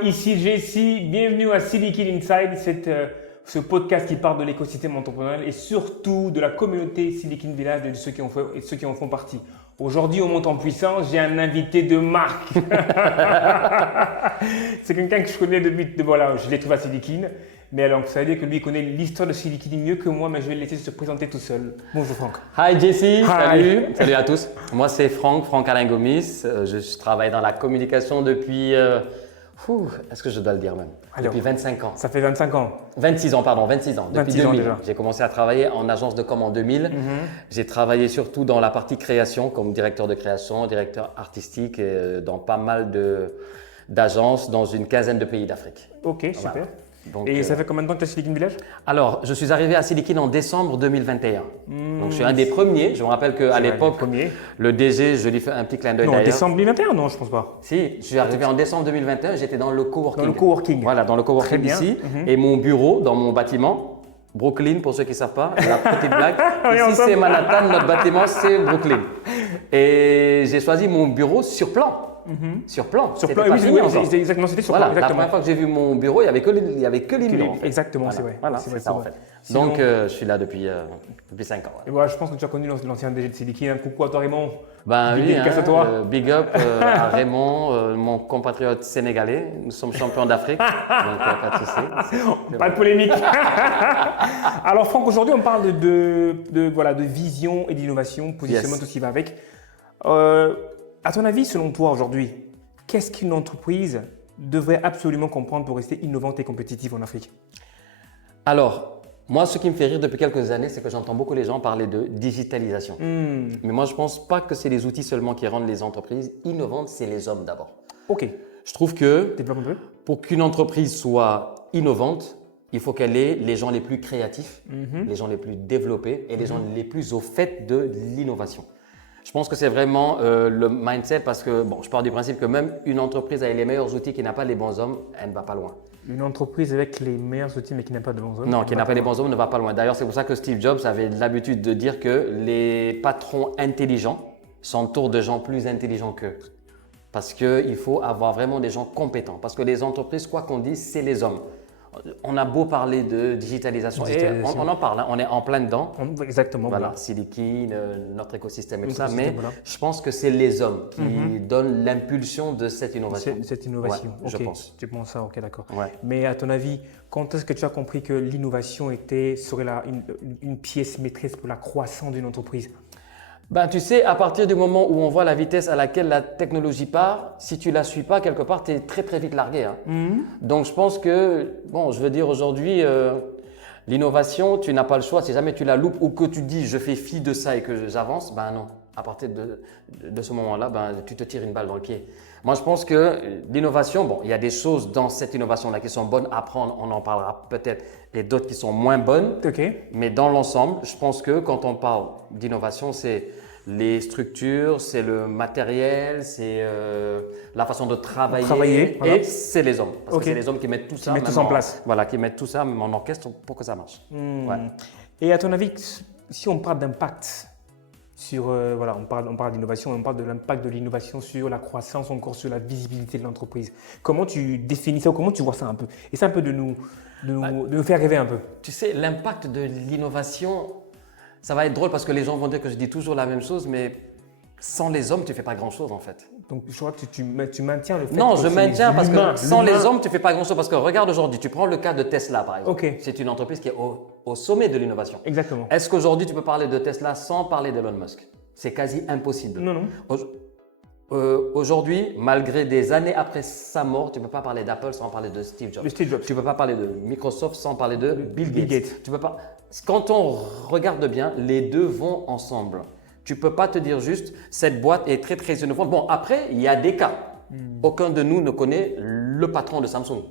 Hi, ici Jessie, bienvenue à Silicon Inside, ce podcast qui parle de l'écosystème entrepreneurial et surtout de la communauté Silicon Village et de ceux qui en font partie. Aujourd'hui, on monte en puissance, j'ai un invité de marque. C'est quelqu'un que je connais voilà, je l'ai trouvé à Silicon. Mais alors, ça veut dire que lui connaît l'histoire de Silicon mieux que moi, mais je vais le laisser se présenter tout seul. Bonjour Franck. Hi Jessie, Hi. Salut à tous. Moi c'est Franck Alain Gomis. Je travaille dans la communication depuis, est-ce que je dois le dire même? Alors, depuis 25 ans. Ça fait 25 ans. 26 ans, pardon, 26 ans. Depuis 26 ans 2000. déjà. J'ai commencé à travailler en agence de com en 2000. J'ai travaillé surtout dans la partie création, comme directeur de création, directeur artistique, et dans pas mal d'agences dans une quinzaine de pays d'Afrique. Ok, super. Voilà. Donc, Et ça fait combien de temps que tu es à Silicon Village? Alors, je suis arrivé à Silicon en décembre 2021. Donc, je suis un des premiers. Je me rappelle qu'à l'époque, le DG, je lui fais un petit clin d'œil Non, d'ailleurs. décembre 2021, non, je pense pas. Si, je suis arrivé en décembre 2021, j'étais dans le coworking. Dans le coworking. Voilà, dans le Très coworking bien. ici. Et mon bureau, dans mon bâtiment, Brooklyn, pour ceux qui ne savent pas, la petite blague. Ici, c'est Manhattan, notre bâtiment, c'est Brooklyn. Et j'ai choisi mon bureau sur plan. Sur plan. Sur C'était plan, pas oui, fini encore. exactement, c'était sur Voilà, plan, la exactement. première fois que j'ai vu mon bureau, il n'y avait que les murs. En fait. Exactement, Voilà. c'est vrai. Voilà, C'est c'est vrai, ça c'est en vrai. fait. Sinon- Donc, je suis là depuis 5 ans. ouais. Et voilà, je pense que tu as connu l'ancien DG de Silicon. Un coucou à toi Raymond. Ben Big oui, dédicace à toi. big up à Raymond, mon compatriote sénégalais. Nous sommes champions d'Afrique, donc pas de souci. Pas de polémique. Alors Franck, aujourd'hui on parle de vision et d'innovation, positionnement, Yes. tout ce qui va avec. À ton avis, selon toi aujourd'hui, qu'est-ce qu'une entreprise devrait absolument comprendre pour rester innovante et compétitive en Afrique? Alors, moi, ce qui me fait rire depuis quelques années, c'est que j'entends beaucoup les gens parler de digitalisation. Mais moi, je ne pense pas que c'est les outils seulement qui rendent les entreprises innovantes, c'est les hommes d'abord. Ok, Je trouve que développe un peu. pour qu'une entreprise soit innovante, il faut qu'elle ait les gens les plus créatifs, les gens les plus développés et les gens les plus au fait de l'innovation. Je pense que c'est vraiment le mindset parce que bon, je pars du principe que même une entreprise avec les meilleurs outils qui n'a pas les bons hommes, elle ne va pas loin. Une entreprise avec les meilleurs outils mais qui n'a pas de bons hommes. Non, qui n'a pas les bons hommes ne va pas loin. D'ailleurs, c'est pour ça que Steve Jobs avait l'habitude de dire que les patrons intelligents s'entourent de gens plus intelligents qu'eux. Parce qu'il faut avoir vraiment des gens compétents. Parce que les entreprises, quoi qu'on dise, c'est les hommes. On a beau parler de digitalisation, et on en parle, hein, on est en plein dedans. Exactement. Voilà, Silicon, notre écosystème et tout ça, L'écosystème, mais voilà. je pense que c'est les hommes qui donnent l'impulsion de cette innovation. Cette innovation. Ouais, je Ok, pense. tu penses ça, ok, d'accord. Ouais. Mais à ton avis, quand est-ce que tu as compris que l'innovation serait une pièce maîtresse pour la croissance d'une entreprise? Ben, tu sais, à partir du moment où on voit la vitesse à laquelle la technologie part, si tu ne la suis pas, quelque part, tu es très très vite largué. Hein. Donc je pense que, bon, je veux dire aujourd'hui, l'innovation, tu n'as pas le choix. Si jamais tu la loupes ou que tu dis je fais fi de ça et que j'avance, ben non. À partir de ce moment-là, ben, tu te tires une balle dans le pied. Moi, je pense que l'innovation, bon, il y a des choses dans cette innovation-là qui sont bonnes à prendre, on en parlera peut-être, et d'autres qui sont moins bonnes. Ok. Mais dans l'ensemble, je pense que quand on parle d'innovation, c'est les structures, c'est le matériel, c'est la façon de travailler, voilà. et c'est les hommes. Parce Ok. que c'est les hommes qui mettent tout ça mettent même tout en place. Voilà, qui mettent tout ça même en orchestre pour que ça marche. Ouais. Et à ton avis, si on parle d'impact sur, voilà, on parle d'innovation, on parle de l'impact de l'innovation sur la croissance, encore sur la visibilité de l'entreprise. Comment tu définis ça ou comment tu vois ça un peu? Et c'est un peu de nous faire rêver un peu. Tu sais, l'impact de l'innovation, ça va être drôle parce que les gens vont dire que je dis toujours la même chose, mais sans les hommes, tu ne fais pas grand-chose en fait. Donc je crois que tu maintiens le fait Non, que je c'est maintiens parce l'humain, que sans l'humain. les hommes, tu ne fais pas grand-chose. Parce que regarde aujourd'hui, tu prends le cas de Tesla par exemple. Ok. C'est une entreprise qui est au sommet de l'innovation. Exactement. Est-ce qu'aujourd'hui, tu peux parler de Tesla sans parler d'Elon Musk? C'est quasi impossible. Non, non. Aujourd'hui, malgré des années après sa mort, tu ne peux pas parler d'Apple sans parler de Steve Jobs. De Steve Jobs. Tu ne peux pas parler de Microsoft sans parler de Bill Bill Gates. Gates. Tu peux pas. Quand on regarde bien, les deux vont ensemble. Tu ne peux pas te dire juste cette boîte est très très innovante. Bon, après, il y a des cas. Aucun de nous ne connaît le patron de Samsung.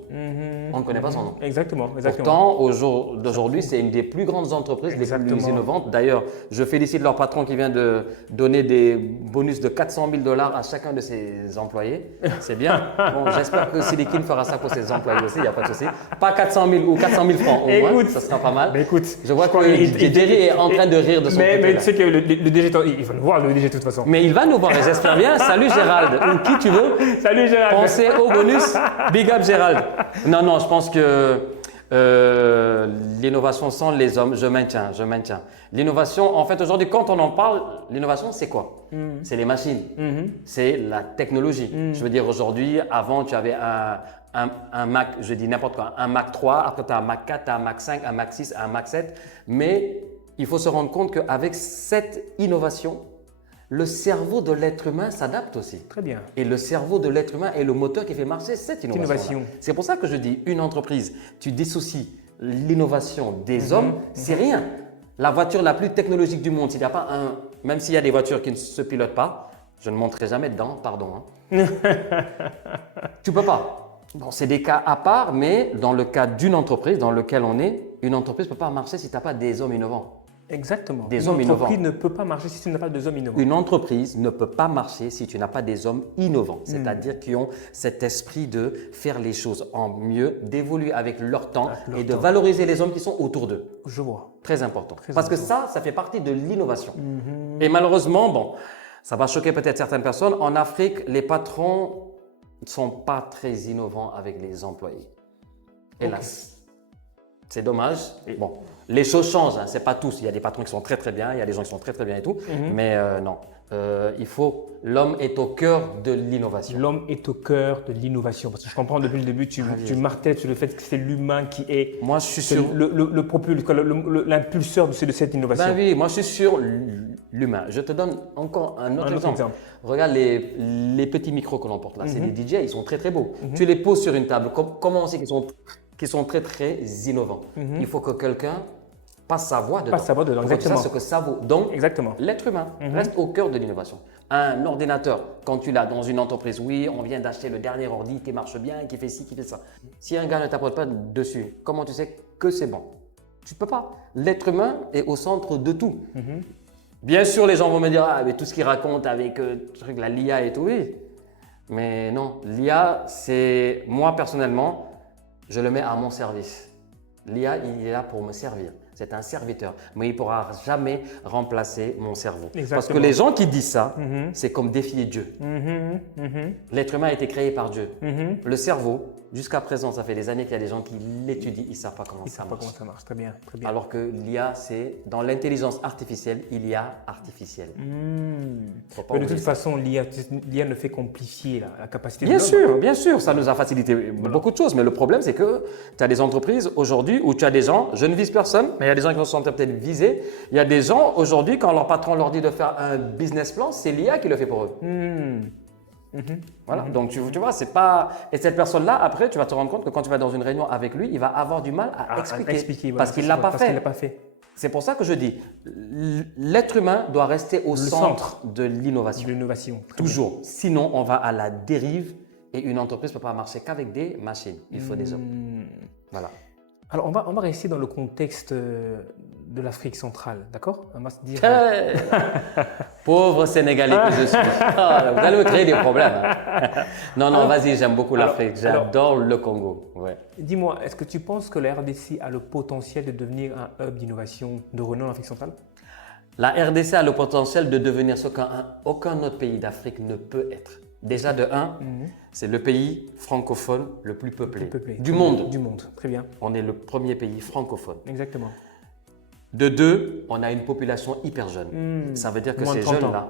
on ne connaît pas son nom. Exactement. Pourtant, au jour d'aujourd'hui, c'est une des plus grandes entreprises, les plus innovantes. D'ailleurs, je félicite leur patron qui vient de donner des bonus de 400 000 $ à chacun de ses employés. C'est bien. Bon, j'espère que Silicon fera ça pour ses employés aussi, il n'y a pas de souci. Pas 400 000 ou 400 000 francs au moins, ça sera pas mal. Écoute, je vois que Jerry est en train de rire de son côté. Mais tu sais que le DG, il va nous voir, le DG de toute façon. Mais il va nous voir, j'espère bien. Salut Gérald, ou qui tu veux. Salut Gérald. Pensez au bonus, big up Gérald. Non, je pense que l'innovation sans les hommes, je maintiens. L'innovation, en fait, aujourd'hui, quand on en parle, l'innovation, c'est quoi? C'est les machines, c'est la technologie. Je veux dire, aujourd'hui, avant, tu avais un Mac, je dis n'importe quoi, un Mac 3, après tu as un Mac 4, tu as un Mac 5, un Mac 6, un Mac 7. Mais il faut se rendre compte qu'avec cette innovation, le cerveau de l'être humain s'adapte aussi. Très bien. Et le cerveau de l'être humain est le moteur qui fait marcher cette innovation. C'est pour ça que je dis, une entreprise, tu dissocies l'innovation des hommes, c'est rien. La voiture la plus technologique du monde, s'il n'y a pas même s'il y a des voitures qui ne se pilotent pas, je ne monterai jamais dedans, pardon. Tu peux pas. Bon, c'est des cas à part, mais dans le cas d'une entreprise dans lequel on est, une entreprise ne peut pas marcher si tu n'as pas des hommes innovants. Exactement. Des hommes innovants. Une entreprise ne peut pas marcher si tu n'as pas des hommes innovants. Une entreprise ne peut pas marcher si tu n'as pas des hommes innovants, c'est-à-dire qui ont cet esprit de faire les choses en mieux, d'évoluer avec leur temps et de valoriser les hommes qui sont autour d'eux. Je vois. Très important. Parce que ça fait partie de l'innovation. Et malheureusement, bon, ça va choquer peut-être certaines personnes, en Afrique, les patrons ne sont pas très innovants avec les employés. Hélas. C'est dommage. Bon, les choses changent, hein. C'est pas tous. Il y a des patrons qui sont très très bien, il y a des gens qui sont très très bien et tout. Mais non, l'homme est au cœur de l'innovation. L'homme est au cœur de l'innovation. Parce que je comprends depuis le début, tu martèles sur le fait que c'est l'humain qui est moi, je suis sur l'impulseur de cette innovation. Ben oui, moi je suis sur l'humain. Je te donne encore un autre exemple. Regarde les petits micros que l'on porte là. C'est des DJ, ils sont très très beaux. Tu les poses sur une table. Comment on sait qu'ils sont très très innovants? Il faut que quelqu'un passe sa voix dedans. Exactement. C'est ce que ça vaut. Donc, l'être humain reste au cœur de l'innovation. Un ordinateur, quand tu l'as dans une entreprise, oui, on vient d'acheter le dernier ordi qui marche bien, qui fait ci, qui fait ça. Si un gars ne t'apporte pas dessus, comment tu sais que c'est bon? Tu ne peux pas. L'être humain est au centre de tout. Bien sûr, les gens vont me dire, ah, mais tout ce qu'ils racontent avec la l'IA et tout, oui. Mais non, l'IA, c'est moi personnellement, je le mets à mon service. L'IA, il est là pour me servir. C'est un serviteur, mais il ne pourra jamais remplacer mon cerveau. Exactement. Parce que les gens qui disent ça, c'est comme défier Dieu. L'être humain a été créé par Dieu. Le cerveau, jusqu'à présent, ça fait des années qu'il y a des gens qui l'étudient, ils ne savent pas comment ça marche. Très bien. Alors que l'IA, c'est dans l'intelligence artificielle, il y a artificiel. Mais de toute façon, l'IA ne fait qu'amplifier la capacité de l'homme. Bien sûr, ça nous a facilité beaucoup de choses. Mais le problème, c'est que tu as des entreprises aujourd'hui où tu as des gens, je ne vise personne, mais il y a des gens qui vont se sentir peut-être visés. Il y a des gens aujourd'hui, quand leur patron leur dit de faire un business plan, c'est l'IA qui le fait pour eux. Voilà, donc tu vois, c'est pas… Et cette personne-là, après, tu vas te rendre compte que quand tu vas dans une réunion avec lui, il va avoir du mal à expliquer parce qu'il ne l'a pas fait. C'est pour ça que je dis, l'être humain doit rester au centre de l'innovation. Toujours. Sinon, on va à la dérive et une entreprise ne peut pas marcher qu'avec des machines. Il faut des hommes. Voilà. Alors, on va rester dans le contexte de l'Afrique centrale, d'accord? On va se dire… Pauvre Sénégalais que je suis. Vous allez me créer des problèmes. Non, vas-y, j'aime beaucoup l'Afrique. J'adore le Congo. Ouais. Dis-moi, est-ce que tu penses que la RDC a le potentiel de devenir un hub d'innovation de renom en Afrique centrale? La RDC a le potentiel de devenir ce qu'aucun autre pays d'Afrique ne peut être. Déjà de un, c'est le pays francophone le plus peuplé, du monde. Du monde, très bien. On est le premier pays francophone. Exactement. De deux, on a une population hyper jeune. Ça veut dire que ces jeunes-là,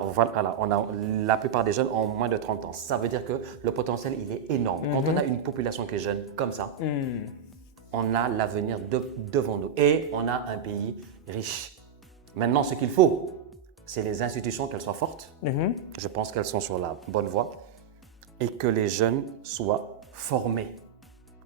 la plupart des jeunes ont moins de 30 ans. Ça veut dire que le potentiel, il est énorme. Quand on a une population qui est jeune comme ça, on a l'avenir devant nous et on a un pays riche. Maintenant, ce qu'il faut, c'est les institutions, qu'elles soient fortes. Je pense qu'elles sont sur la bonne voie et que les jeunes soient formés.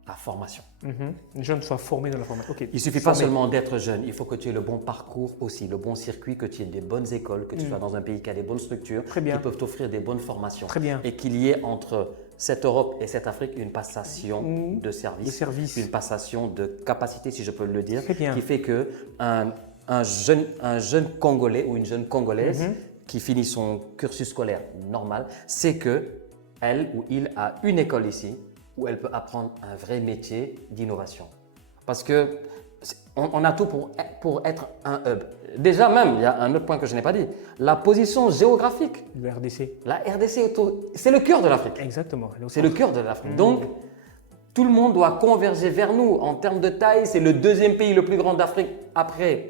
La formation. Les jeunes soient formés dans la formation. Ok. Il ne suffit pas seulement d'être jeune, il faut que tu aies le bon parcours aussi, le bon circuit, que tu aies des bonnes écoles, que tu sois dans un pays qui a des bonnes structures, Très bien. qui peuvent t'offrir des bonnes formations. Très bien. Et qu'il y ait entre cette Europe et cette Afrique une passation de services, une passation de capacité, si je peux le dire, Très bien. qui fait que un jeune Congolais ou une jeune Congolaise qui finit son cursus scolaire normal, c'est que elle ou il a une école ici où elle peut apprendre un vrai métier d'innovation. Parce que on a tout pour être un hub. Déjà même, il y a un autre point que je n'ai pas dit, la position géographique. Le RDC. La RDC, c'est le cœur de l'Afrique. Exactement. C'est le cœur de l'Afrique. Donc, tout le monde doit converger vers nous. En termes de taille, c'est le deuxième pays le plus grand d'Afrique après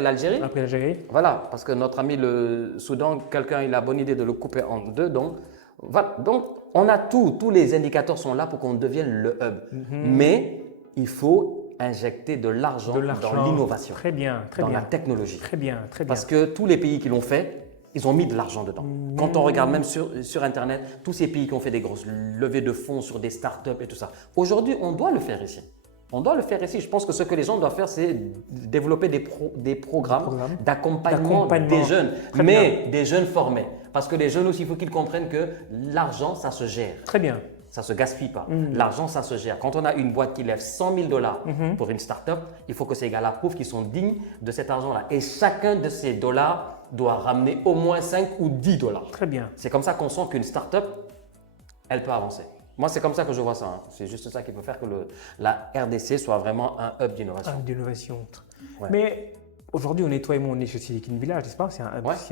l'Algérie. Après l'Algérie. Voilà, parce que notre ami le Soudan, quelqu'un il a bonne idée de le couper en deux. Donc, voilà. Donc on a tous les indicateurs sont là pour qu'on devienne le hub. Mais il faut injecter de l'argent dans l'innovation, très bien, dans la technologie. Très bien, très bien. Parce que tous les pays qui l'ont fait, ils ont mis de l'argent dedans. Quand on regarde même sur Internet, tous ces pays qui ont fait des grosses levées de fonds sur des startups et tout ça, aujourd'hui, on doit le faire ici. On doit le faire ici. Je pense que ce que les gens doivent faire, c'est développer des programmes d'accompagnement des jeunes, mais des jeunes formés. Parce que les jeunes aussi, il faut qu'ils comprennent que l'argent, ça se gère. Très bien. Ça ne se gaspille pas. L'argent, ça se gère. Quand on a une boîte qui lève 100 000 $ pour une start-up, il faut que ces gars-là prouvent qu'ils sont dignes de cet argent-là. Et chacun de ces dollars doit ramener au moins 5 ou 10 $. Très bien. C'est comme ça qu'on sent qu'une start-up, elle peut avancer. Moi, c'est comme ça que je vois ça. Hein. C'est juste ça qui peut faire que la RDC soit vraiment un hub d'innovation. Un hub d'innovation. Ouais. Mais aujourd'hui, toi et moi, on est chez Silicon Village, n'est-ce pas? C'est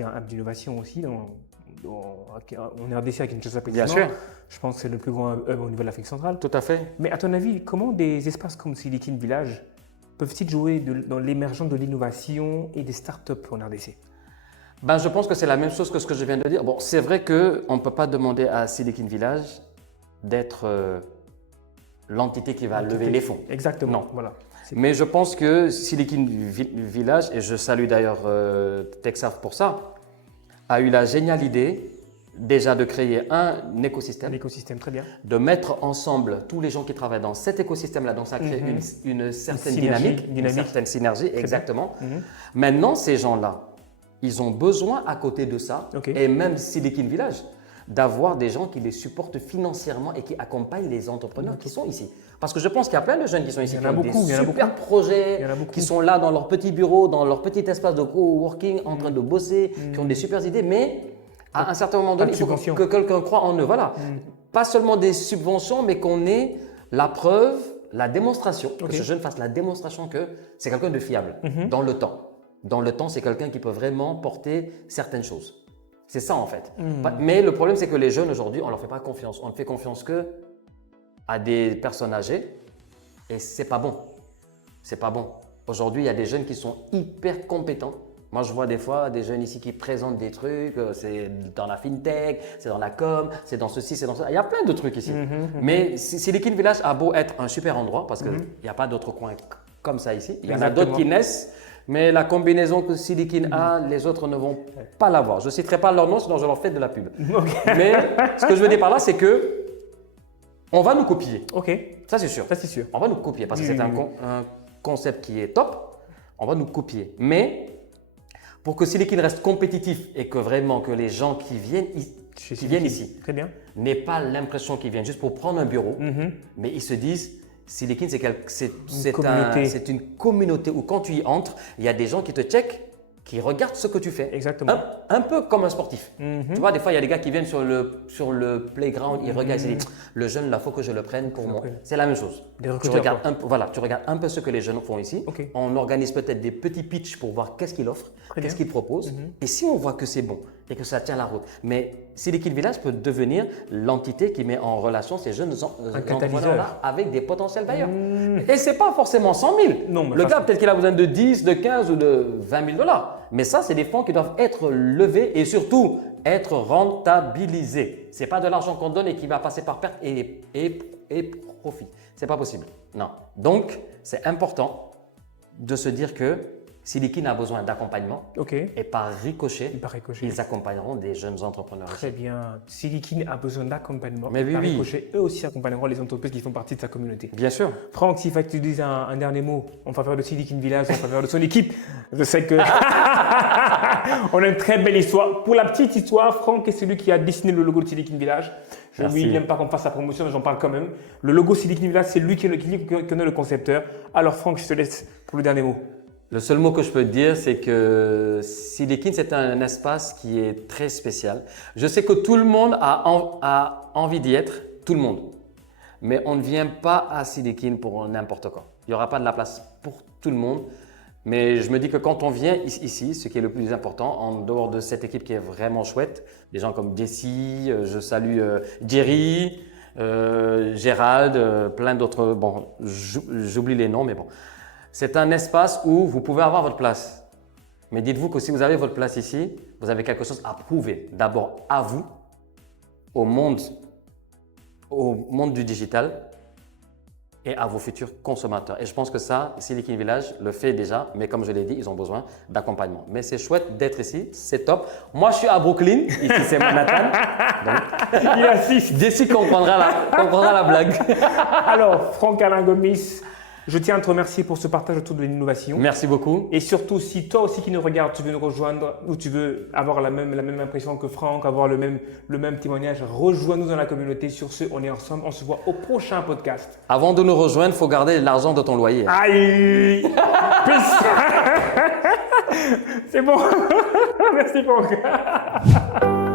un hub d'innovation aussi. On est RDC à Kinshasa. Bien sûr. Je pense que c'est le plus grand hub au niveau de l'Afrique centrale. Tout à fait. Mais à ton avis, comment des espaces comme Silicon Village peuvent-ils jouer dans l'émergence de l'innovation et des startups en RDC? Ben, je pense que c'est la même chose que ce que je viens de dire. Bon, c'est vrai qu'on ne peut pas demander à Silicon Village d'être l'entité qui va lever les fonds. Exactement. Non. Voilà. Mais je pense que Silicon Village, et je salue d'ailleurs Texaf pour ça, a eu la géniale idée déjà de créer un écosystème. Un écosystème, très bien. De mettre ensemble tous les gens qui travaillent dans cet écosystème-là. Donc ça crée une certaine dynamique, une certaine synergie, exactement. Maintenant, ces gens-là, ils ont besoin à côté de ça, et même Silicon Village, d'avoir des gens qui les supportent financièrement et qui accompagnent les entrepreneurs qui sont ici. Parce que je pense qu'il y a plein de jeunes qui sont ici, qui ont des super projets, qui sont là dans leur petit bureau, dans leur petit espace de coworking, en train de bosser, qui ont des super idées, mais à un certain moment donné, il faut que quelqu'un croit en eux. Voilà. Pas seulement des subventions, mais qu'on ait la preuve, la démonstration, que ce jeune fasse la démonstration que c'est quelqu'un de fiable dans le temps. Dans le temps, c'est quelqu'un qui peut vraiment porter certaines choses. C'est ça en fait. Mais le problème, c'est que les jeunes aujourd'hui, on ne leur fait pas confiance. On ne fait confiance que à des personnes âgées et c'est pas bon. C'est pas bon. Aujourd'hui, il y a des jeunes qui sont hyper compétents. Moi, je vois des fois des jeunes ici qui présentent des trucs. C'est dans la fintech, c'est dans la com, c'est dans ceci, c'est dans ça. Il y a plein de trucs ici. Mais Silicon Village a beau être un super endroit parce qu'il n'y a pas d'autres coins comme ça ici. Il y en a d'autres qui naissent. Mais la combinaison que Silicon a, les autres ne vont pas l'avoir. Je ne citerai pas leur nom, sinon je leur fais de la pub. Mais ce que je veux dire par là, c'est que on va nous copier. Ça, c'est sûr. Ça, c'est sûr. On va nous copier parce que c'est un concept qui est top. On va nous copier. Mais pour que Silicon reste compétitif et que vraiment que les gens qui viennent ici n'aient pas l'impression qu'ils viennent juste pour prendre un bureau, mais ils se disent Silicon, c'est une communauté où quand tu y entres, il y a des gens qui te checkent, qui regardent ce que tu fais. Exactement. Un peu comme un sportif. Tu vois, des fois, il y a des gars qui viennent sur le playground, ils regardent, ils se disent, le jeune, là, il faut que je le prenne pour moi. C'est la même chose. Tu regardes un peu ce que les jeunes font ici. On organise peut-être des petits pitchs pour voir qu'est-ce qu'il offre, qu'est-ce qu'il propose. Et si on voit que c'est bon et que ça tient la route, mais Silicon Village peut devenir l'entité qui met en relation ces jeunes entrepreneurs-là avec des potentiels bailleurs. Et ce n'est pas forcément 100 000. Non, le gars, peut-être qu'il a besoin de 10, de 15 ou de 20 000 $. Mais ça, c'est des fonds qui doivent être levés et surtout être rentabilisés. Ce n'est pas de l'argent qu'on donne et qui va passer par perte et profit. Ce n'est pas possible. Non. Donc, c'est important de se dire que Silicon a besoin d'accompagnement Ok. et par ricochet, Par ricochet. ils accompagneront des jeunes entrepreneurs. Très bien. Silicon a besoin d'accompagnement. Mais oui, Par oui. ricochet, eux aussi accompagneront les entreprises qui font partie de sa communauté. Bien sûr. Franck, s'il fallait que tu dises un dernier mot en faveur de Silicon Village, en faveur de son équipe, je sais que on a une très belle histoire. Pour la petite histoire, Franck est celui qui a dessiné le logo de Silicon Village. Merci. Lui, il n'aime pas qu'on fasse sa promotion, mais j'en parle quand même. Le logo Silicon Village, c'est lui qui connaît le concepteur. Alors Franck, je te laisse pour le dernier mot. Le seul mot que je peux te dire, c'est que Silicon, c'est un espace qui est très spécial. Je sais que tout le monde a envie d'y être, tout le monde. Mais on ne vient pas à Silicon pour n'importe quoi. Il n'y aura pas de la place pour tout le monde. Mais je me dis que quand on vient ici, ce qui est le plus important, en dehors de cette équipe qui est vraiment chouette, des gens comme Jessie, je salue Jerry, Gérald, plein d'autres, bon, j'oublie les noms, mais bon. C'est un espace où vous pouvez avoir votre place. Mais dites-vous que si vous avez votre place ici, vous avez quelque chose à prouver. D'abord à vous, au monde du digital et à vos futurs consommateurs. Et je pense que ça, Silicon Village le fait déjà, mais comme je l'ai dit, ils ont besoin d'accompagnement. Mais c'est chouette d'être ici, c'est top. Moi, je suis à Brooklyn, ici c'est Manhattan. Il assiste. Jessie comprendra la blague. Alors, Franck Alain Gomis, je tiens à te remercier pour ce partage autour de l'innovation. Merci beaucoup. Et surtout, si toi aussi qui nous regardes, tu veux nous rejoindre ou tu veux avoir la même impression que Franck, avoir le même témoignage, rejoins-nous dans la communauté. Sur ce, on est ensemble. On se voit au prochain podcast. Avant de nous rejoindre, il faut garder l'argent de ton loyer. Aïe. Peace. C'est bon. Merci Franck.